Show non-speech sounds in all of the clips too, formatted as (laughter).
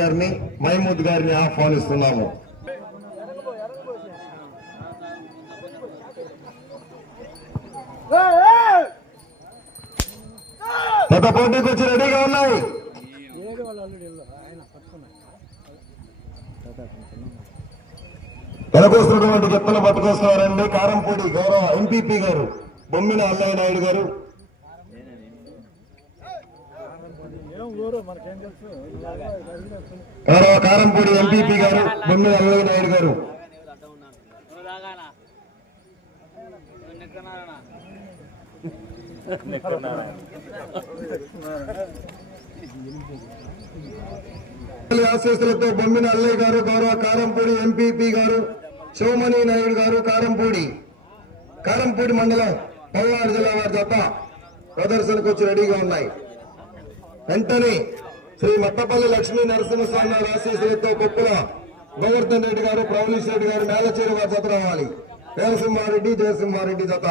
గారిని మహమూద్ గారిని ఆహ్వానిస్తున్నాము. గత పోటీకి వచ్చి రెడీగా ఉన్నాయి. వెనకొస్తున్నటువంటి గిత్తలు పట్టుకొస్తున్నారండి కారంపూడి గౌరవ ఎంపీపీ గారు బొమ్మిన అల్లయ్య నాయుడు గారు. గౌరవ కారంపూడి ఎంపీపీ గారు బొమ్మిన అల్లయ్య నాయుడు గారు. ఆశీస్సులతో బొమ్మిన అల్లయ్య గారు గౌరవ కారంపూడి ఎంపీపీ గారు శివమణి నాయుడు గారు కారంపూడి. కారంపూడి మండలం పల్నాడు జిల్లా వారి తప్ప ప్రదర్శనకు వచ్చి రెడీగా ఉన్నాయి. వెంటనే శ్రీ మట్టపల్లి లక్ష్మీ నరసింహస్వామి గారి ఆశీస్సులతో కొప్పుల గోవర్ధన్ రెడ్డి గారు ప్రవలీష్ రెడ్డి గారు మేలచేరు వారి జత రావాలి. వీరసింహారెడ్డి జయసింహారెడ్డి జత.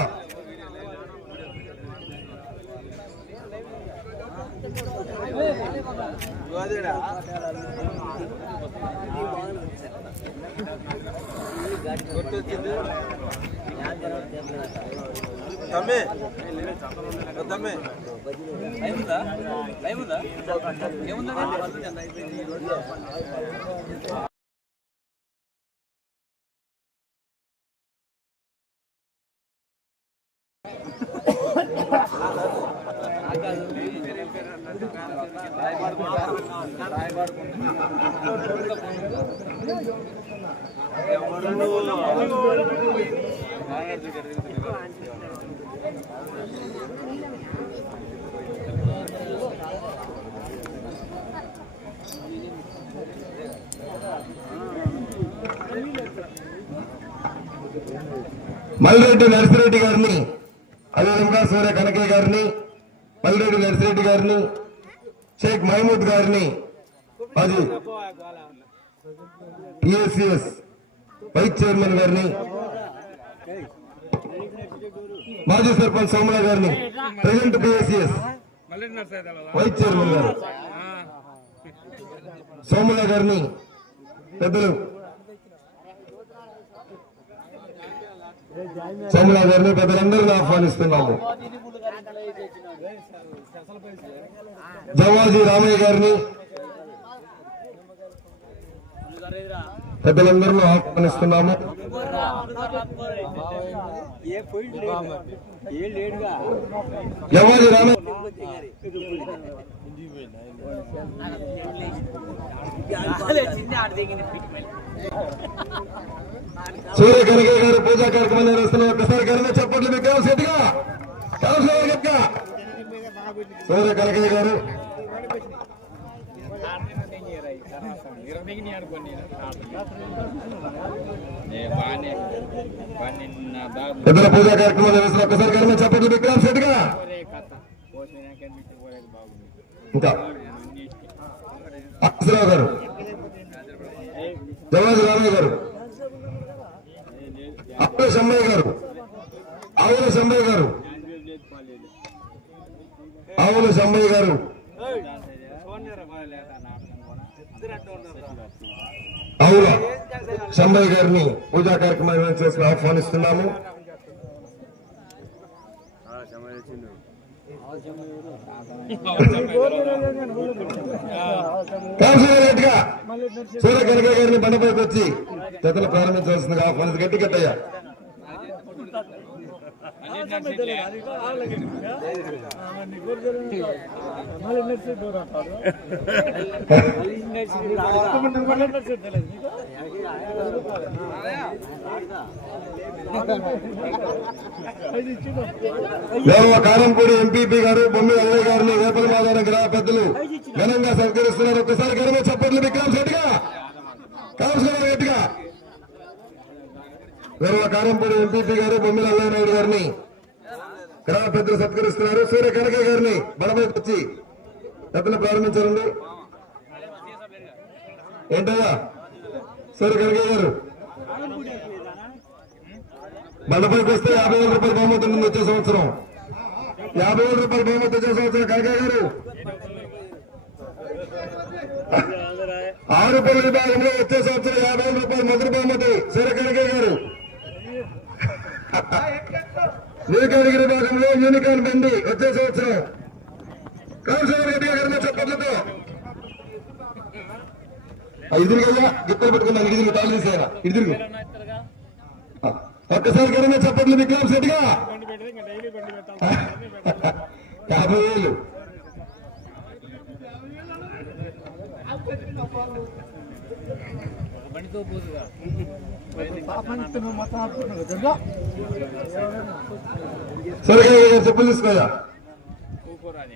తమ్మి. తమ్మి. ఏముందా ఏముందా ఏముందా మల్రెడ్డి నర్సిరెడ్డి గారిని అదేవిధంగా సూర్య కనకయ్య గారిని మల్రెడ్డి నర్సిరెడ్డి గారిని షేక్ మహమూద్ గారిని మాజీ పిఎస్సిఎస్ వైస్ చైర్మన్ గారిని మాజీ సర్పంచ్ సోమల గారిని ప్రజెంట్ పిఎస్సిఎస్ వైస్ చైర్మన్ గారు. సోమల గారిని పెద్దలు సోమల గారిని పెద్దలందరినీ ఆహ్వానిస్తున్నాము. జవాజీ రామయ్య గారిని పెద్దలందరినీ ఆహ్వానిస్తున్నాము. జవాజీ రామయ్య చిన్న ఆడ దిగింది పిచ్చి మళ్ళీ సూర్య కనకయ్య గారు పూజా కార్యక్రమాలు నిర్వహిస్తున్నారు ఒకసారి గర్వ చెప్పట్లు మీకు కావాల్సిందిగా కావాల్సిన గట్టిగా? సూర్య కనకయ్య గారు. పెద్దల పూజా కార్యక్రమాలు నిర్వహిస్తున్నారు ఒకసారి గర్వ చెప్పట్లు మీకు కావాల్సిందిగా ఇంకా. అక్షరావు గారు. జవాజీ రామయ్య గారు ఆవుల సంబయ్య గారు ఆవుల సంబయ్య గారు ఆవుల సంబయ్య గారు. ఆవుల సంబయ్య గారిని పూజా కార్యక్రమాన్ని చేసి ఆహ్వానిస్తున్నాము. కాన్సలేట్గా సూర్య కనకయ్య గారిని బండపైకి వచ్చి జతలు ప్రారంభించవలసిందిగా ఆహ్వానించి గట్టి గట్టయ్యా (laughs) (laughs) (laughs) గౌరవ కారంపూడి ఎంపీపీ గారు బొమ్మి అల్లయ్య గారిని వేపల మాదారం గ్రామ పెద్దలు ఘనంగా సత్కరిస్తున్నారు ఒక్కసారి గర్వ చప్పట్లు విక్రమ్ శెట్టిగా కౌన్సిలర్ గట్టిగా. గౌరవ కారంపూడి ఎంపీపీ గారు బొమ్మిల అల్లయ్య నాయుడు గారిని గ్రామ పెద్దలు సత్కరిస్తున్నారు. సూర్య కనకయ్య గారిని బలమైపు వచ్చి పెద్దలు ప్రారంభించారండి. ఏంటయ్యా? సూర్య కనకయ్య గారు. బండపైకి వస్తే యాభై వేల రూపాయలు బహుమతి ఉంటుంది వచ్చే సంవత్సరం. యాభై వేల రూపాయలు బహుమతి వచ్చే సంవత్సరం కాకా గారు. ఆరు పనుల విభాగంలో వచ్చే సంవత్సరం యాభై వేల రూపాయలు మొదటి బహుమతి. సూర్యకనకయ్య గారు. నీలకనగిరి విభాగంలో యూనికాన్ బండి వచ్చే సంవత్సరం. కౌన్సిలర్ రెడ్డి గారి చెప్పట్లతో ఇదిరిగయ్యా గిత్తలు పెట్టుకున్నాను ఇదిరిగి తాళి తీసేయరా ఒక్కసారి కన్నా చప్పట్లు విక్రమ్ శెట్టిగా యాభై వేలు. సరే చెప్పులు తీసుకోయా? కూకోరాది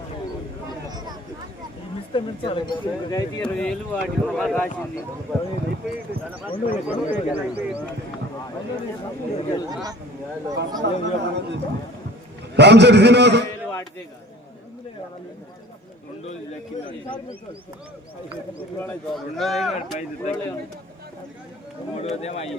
అయితే ఇరవై వేలు వాటి మొహాలు రాసింది రామశెట్టి శ్రీనివాస వేలు వాటితే కాదు మూడోదేమో అయ్యి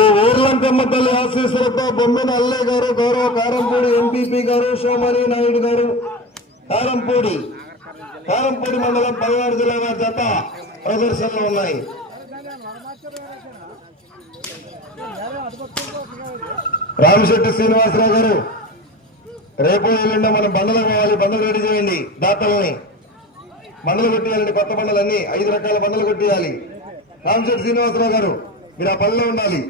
ఊర్లంకమ్మ తల్లి ఆశీస్సులతో బొమ్మిన అల్లయ్య గారు గౌరవ కారంపూడి ఎంపీపీ గారు సోమని నాయుడు గారు. కారంపూడి కారంపూడి మండలం పల్నాడు జిల్లా జత ప్రదర్శనలు ఉన్నాయి. రామశెట్టి శ్రీనివాసరావు గారు రేపు ఎల్లుండో మనం బండలు వేయాలి బండలు రెడీ చేయండి దాతలని. బండలు కొట్టేయాలండి కొత్త బండలన్నీ ఐదు రకాల బండలు కొట్టేయాలి. రామశెట్టి శ్రీనివాసరావు గారు మీరు ఆ పనిలో ఉండాలి.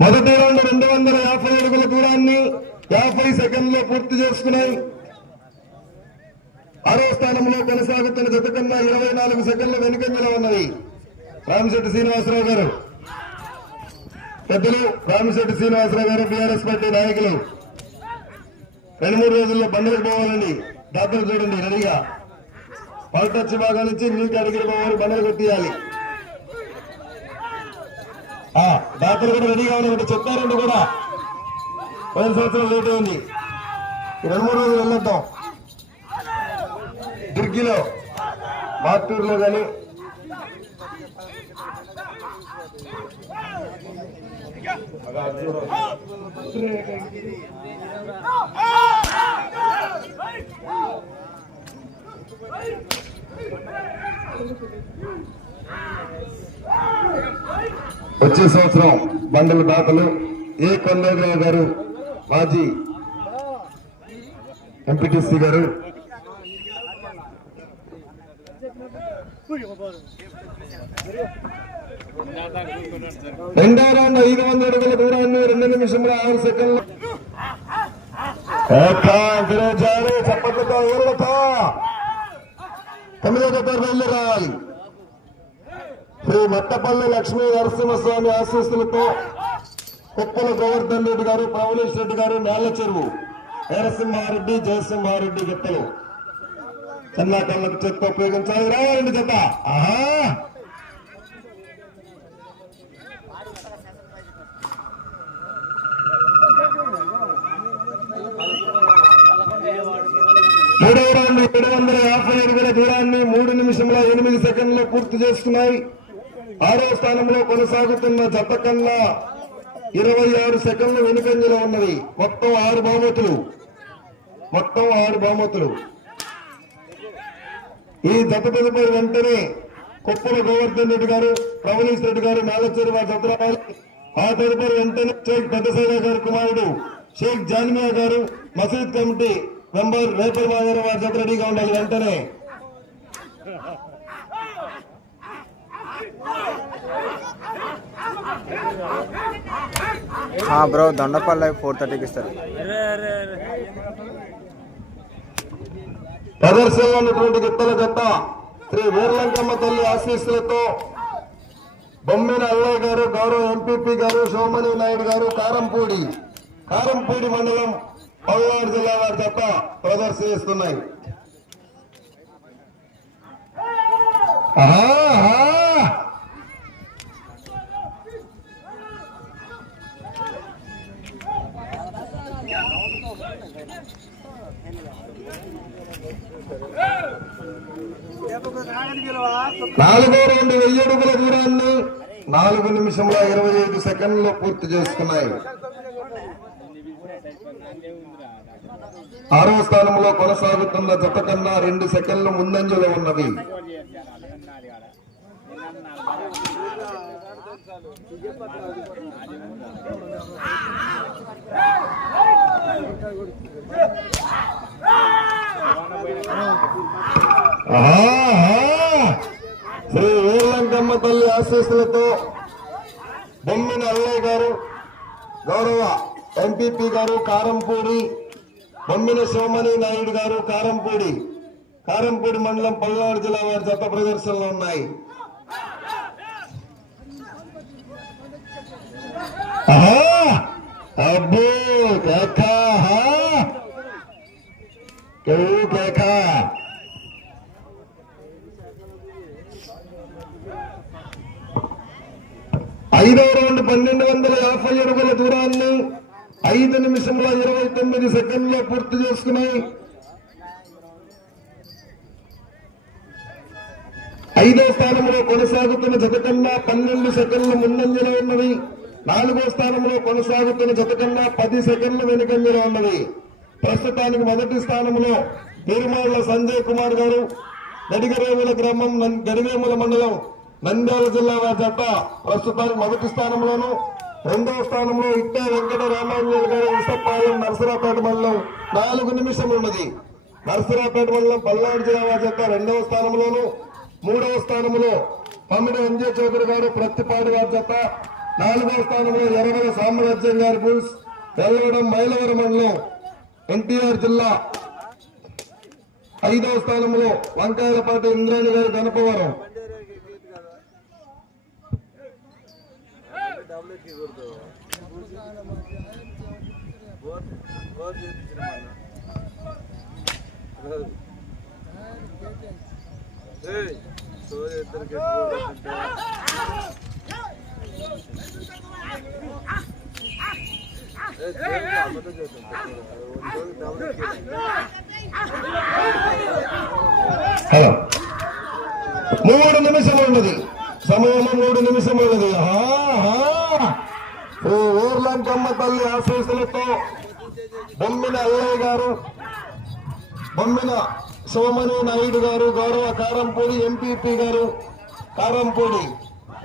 మొదటి రౌండ్ రెండు వందల యాభై అడుగుల దూరాన్ని యాభై సెకండ్లో పూర్తి చేసుకున్నాయి. ఆరో స్థానంలో కొనసాగుతున్న జత కన్నా ఇరవై నాలుగు సెకండ్ల వెనుకంజలో ఉన్నది రామశెట్టి శ్రీనివాసరావు గారు. పెద్దలు రామశెట్టి శ్రీనివాసరావు గారు బీఆర్ఎస్ పార్టీ నాయకులు. రెండు మూడు రోజుల్లో బండ్లకు పోవాలండి. దాతలు చూడండి రెడీగా. పల్టచ్చి భాగాల నుంచి నీటి అడిగిన పోవాలి బండలు కొట్టియాలి. ఆ, కూడా రెడీగా ఉన్నారంటే చెప్తారండి కూడా. పది సంవత్సరాలు లేట్ అయింది. రెండు మూడు రోజులు వెళ్ళొద్దాం. దుర్గిలో మార్టూరులో కానీ. వచ్చే సంవత్సరం బండల దాతలు ఏ కొండరావు గారు మాజీ ఎంపీటీసీ గారు? రెండో రౌండ్ ఐదు వందల అడుగుల దూరాన్ని రెండు నిమిషంలో ఆరు సెకండ్లు. ఫిరోజారు చప్పట్లతో ఊరలతో. తొమ్మిదో జత బయలు రావాలి శ్రీ మట్టపల్లి లక్ష్మీ నరసింహస్వామి ఆశీస్సులతో కుప్పల గోవర్ధన్ రెడ్డి గారు పవనీష్ రెడ్డి గారు నేల చెరువు. నరసింహారెడ్డి జయసింహారెడ్డి గిత్తలు చిన్న కళ్ళకు చెత్త ఉపయోగించాలి. రావాలండి చెత్త. ఆహా! మూడవ రౌండ్ ఏడు వందల యాభై అడుగుల దూరాన్ని మూడు నిమిషంలో ఎనిమిది సెకండ్లు పూర్తి చేస్తున్నాయి. ఆరో స్థానంలో కొనసాగుతున్న జత కన్నా ఇరవై ఆరు సెకండ్లు వెనుకంజలో ఉన్నది మొత్తం ఆరు బహుమతులు. మొత్తం ఆరు బహుమతులు. ఈ జత తదుపరి వెంటనే కొప్పుల గోవర్ధన్ రెడ్డి గారు ప్రవణీష్ రెడ్డి గారు మేలచేరి వారి చంద్రబాబు ఆ తదుపరి వెంటనే షేక్ పెద్దసాయి గారి కుమారుడు షేక్ జాన్మియా గారు మసీద్ కమిటీ మెంబర్ రేపర్ మాధవ్ వారి జత రెడీగా ఉండాలి వెంటనే. బ్రో దండపల్లి ఫోర్ థర్టీకి ఇస్తారు ప్రదర్శనలో ఉన్నటువంటి గిత్తల జత శ్రీ వీర్లంకమ్మ తల్లి ఆశీస్సులతో బొమ్మిన అల్లయ్య గారు గౌరవ ఎంపీపీ గారు సోమని నాయుడు గారు కారంపూడి కారంపూడి మండలం పల్నాడు జిల్లా వారి జత ప్రదర్శిస్తున్నాయి ఆహా, నాలుగో రెండు వెయ్యి అడుగుల దూరాన్ని నాలుగు నిమిషంలో ఇరవై ఐదు సెకండ్లో పూర్తి చేసుకున్నాయి. ఆరో స్థానంలో కొనసాగుతున్న జత కన్నా రెండు సెకండ్లు ముందంజలో ఉన్నవి ఆహా! శ్రీ వీర్లంకమ్మ తల్లి ఆశీస్సులతో బొమ్మిన అల్లయ్య గారు గౌరవ ఎంపీపీ గారు కారంపూడి బొమ్మిన సోమని నాయుడు గారు కారంపూడి కారంపూడి మండలం పల్నాడు జిల్లా వారి జత ప్రదర్శనలో ఉన్నాయి. అబ్బో కేఖా కేఖా కేవు కేకా ఐదో రౌండ్ పన్నెండు వందల యాభై అడుగుల దూరాన్ని ఐదు నిమిషంలో ఇరవై తొమ్మిది సెకండ్లో పూర్తి చేసుకున్నాయి. ఐదో స్థానంలో కొనసాగుతున్న జత కన్నా పన్నెండు సెకండ్లు ముందంజలో ఉన్నది నాలుగో స్థానంలో కొనసాగుతున్న జత కన్నా పది సెకండ్లు వెనుకంజలో ఉన్నది ప్రస్తుతానికి మొదటి స్థానంలో నిర్మల సంజయ్ కుమార్ గారు గడిగరేముల గ్రామం నం- గడివేముల మండలం నంద్యాల జిల్లా వారి జట్ట ప్రస్తుతానికి మొదటి స్థానంలోను రెండవ స్థానంలో ఇట్టే వెంకట రామాంజలి గారు విసపాలెం నరసరాపేట మండలం నాలుగు నిమిషం ఉన్నది. నరసరాపేట మండలం పల్నాడు జిల్లా వారి జత రెండవ స్థానంలోను మూడవ స్థానంలో పమ్మిడి ఎంజే చౌదరి గారు ప్రత్తిపాడు వారి జత నాలుగవ స్థానంలో ఎర్రగల సామ్రాజ్యం గారి బుల్స్ వెల్లవడం మైలవరం మండలం ఎన్టీఆర్ జిల్లా. ఐదవ స్థానంలో వంకాయలపాటి ఇంద్రాణి గారు గణపవరం హలో. మూడు నిమిషం ఉన్నది. సమయం మూడు నిమిషం ఉన్నది. ఆహా! ఓ ఊర్లంకమ్మ తల్లి ఆశీస్సులతో బొమ్మిన అల్లయ్య గారు బొమ్మిన సోమని నాయుడు గారు గౌరవ కారంపూడి ఎంపీపీ గారు కారంపూడి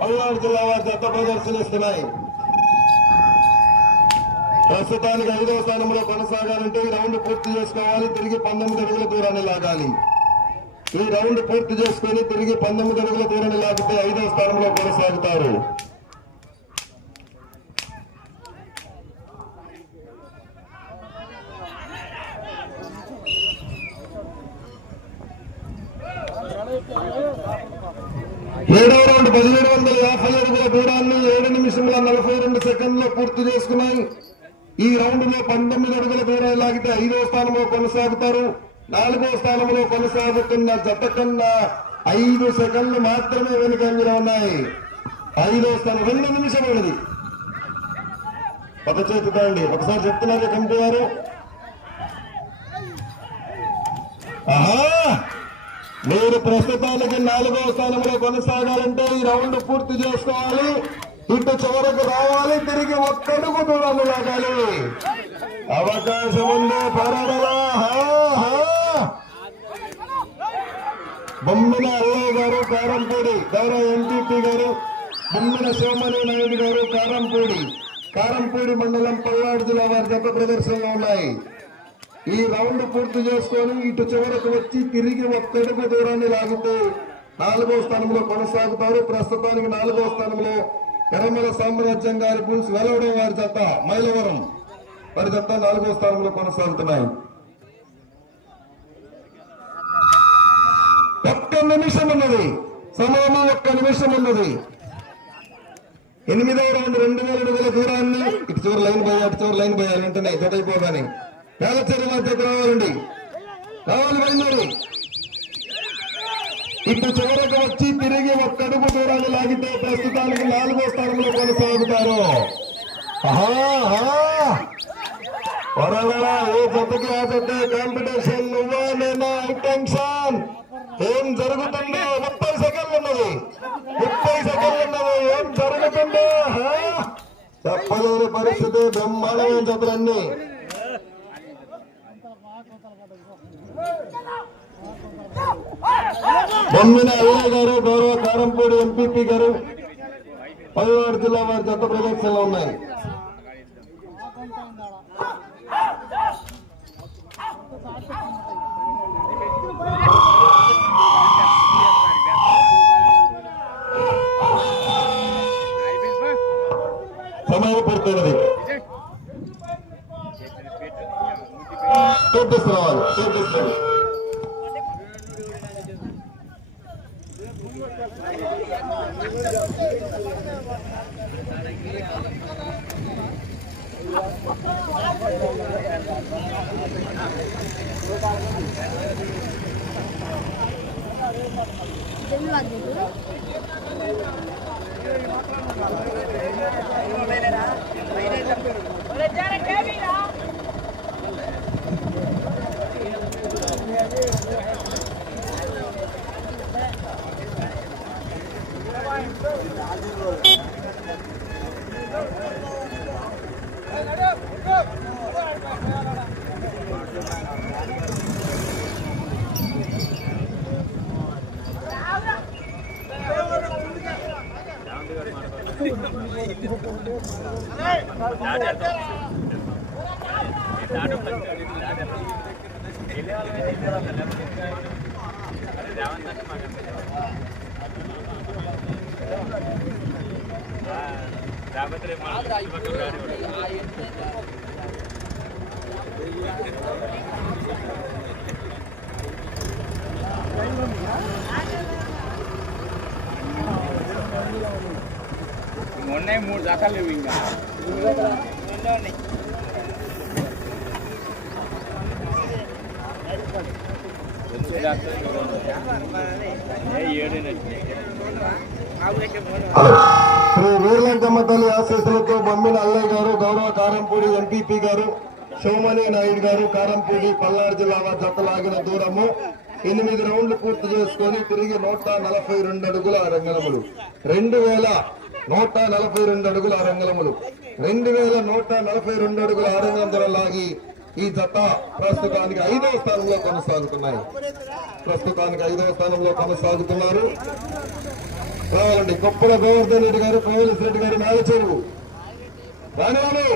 పల్నాడు జిల్లా వారి జత ప్రదర్శనిస్తున్నాయి. ప్రస్తుతానికి ఐదవ స్థానంలో కొనసాగాలంటే ఈ రౌండ్ పూర్తి చేసుకోవాలి తిరిగి పంతొమ్మిది అడుగుల దూరాన్ని లాగాలి. ఈ రౌండ్ పూర్తి చేసుకొని తిరిగి పంతొమ్మిది అడుగుల దూరాన్ని లాగితే ఐదవ స్థానంలో కొనసాగుతారు. ఏడవ రౌండ్ పదిహేడు వందల యాభై అడుగుల దూరాన్ని ఏడు నిమిషముల నలభై రెండు సెకండ్లో పూర్తి చేసుకున్నాయి. ఈ రౌండ్లో పంతొమ్మిది అడుగుల దూరం లాగితే ఐదో స్థానంలో కొనసాగుతారు. నాలుగో స్థానంలో కొనసాగుతున్న జత కన్నా ఐదు సెకండ్లు మాత్రమే వెనుకంజలో ఉన్నాయి. ఐదో స్థానం రెండు నిమిషం ఉన్నది ఒక చేతి ఒకసారి చెప్తున్నారు కమిటీ వారు. ఆహా! మీరు ప్రస్తుతానికి నాలుగో స్థానంలో కొనసాగాలంటే ఈ రౌండ్ పూర్తి చేసుకోవాలి. ఇటు చివరకు రావాలి. తిరిగి ఒక్కడుగు దూరాన్ని లాగాలి. అవకాశం ఉంది. పరడలా బొమ్మిన అల్లయ్య గారు కారంపూడి. గౌరవ ఎంపీపీ గారు బొమ్మిన శివమణి నాయుడు గారు కారంపూడి. కారంపూడి మండలం పల్నాడు జిల్లా వారి దెబ్బ ప్రదర్శనలో ఉన్నాయి. ఈ రౌండ్ పూర్తి చేసుకొని ఇటు చివరకు వచ్చి తిరిగి ఒక్కడుగు దూరాన్ని లాగితే నాలుగో స్థానంలో కొనసాగుతారు ప్రస్తుతానికి నాలుగో స్థానంలో ఎరమల సామ్రాజ్యం గారి పులుసు వెలవడం వారి జత మైలవరం వారి జత నాలుగో స్థానంలో కొనసాగుతున్నాయి ఒక్క నిమిషం ఉన్నది సమయము ఒక్క నిమిషం ఉన్నది ఎనిమిదవ రౌండ్ రెండు వేల అడుగుల దూరాన్ని ఇటు చివరి లైన్ పోయి అటు చివరి లైన్ పోయాలి వెంటనే జతైపోగానే వేలచర్య మధ్యకు రావాలండి రావాలి బయలుదేరి ఇటు చివరకు వచ్చి తిరిగి ఒక్కడుగు దూరాలు లాగితే ప్రస్తుతానికి నాలుగో స్థానంలో కొనసాగుతారు. వరవరా ఏ జతకి ఆ జత కాంపిటీషన్ నువ్వా నేనా? టెన్షన్ ఏం జరుగుతుందో? ముప్పై సెకండ్లు ఉన్నది. ముప్పై సెకండ్లు ఉన్నది. ఏం జరుగుతుందో? చెప్పలేని పరిస్థితి బ్రహ్మాండమైన జతలన్నీ బొమ్మిన అయ్య గారు గౌరవ కారంపూడి ఎంపీపీ గారు పల్నాడు జిల్లా వారి చెత్త ప్రదర్శనలో ఉన్నాయి. మొన్న మూడు దాకా లేవు ఇంకా. ఉన్నాయి శ్రీ వీర్లంకమ్మ తల్లి ఆశీస్సులతో బొమ్మిన అల్లయ్య గారు గౌరవ కారంపూడి ఎంపీపీ గారు శివమణి నాయుడు గారు కారంపూడి పల్నాడు జిల్లా జతలాగిన దూరము. ఎనిమిది రౌండ్లు పూర్తి చేసుకొని తిరిగి నూట నలభై రెండు అడుగుల రంగలములు. రెండు వేల నూట నలభై రెండు అడుగుల రంగలములు. రెండు వేల నూట నలభై రెండు అడుగుల ఆరంగంధర లాగి ఈ జత ప్రస్తుతానికి ఐదవ స్థానంలో కొనసాగుతున్నాయి. ప్రస్తుతానికి ఐదవ స్థానంలో కొనసాగుతున్నారు. రావాలండి కొప్పల గోవర్ధన్ రెడ్డి గారు కోవిలస్ రెడ్డి గారు నాగచెరువు రానివ్వాలి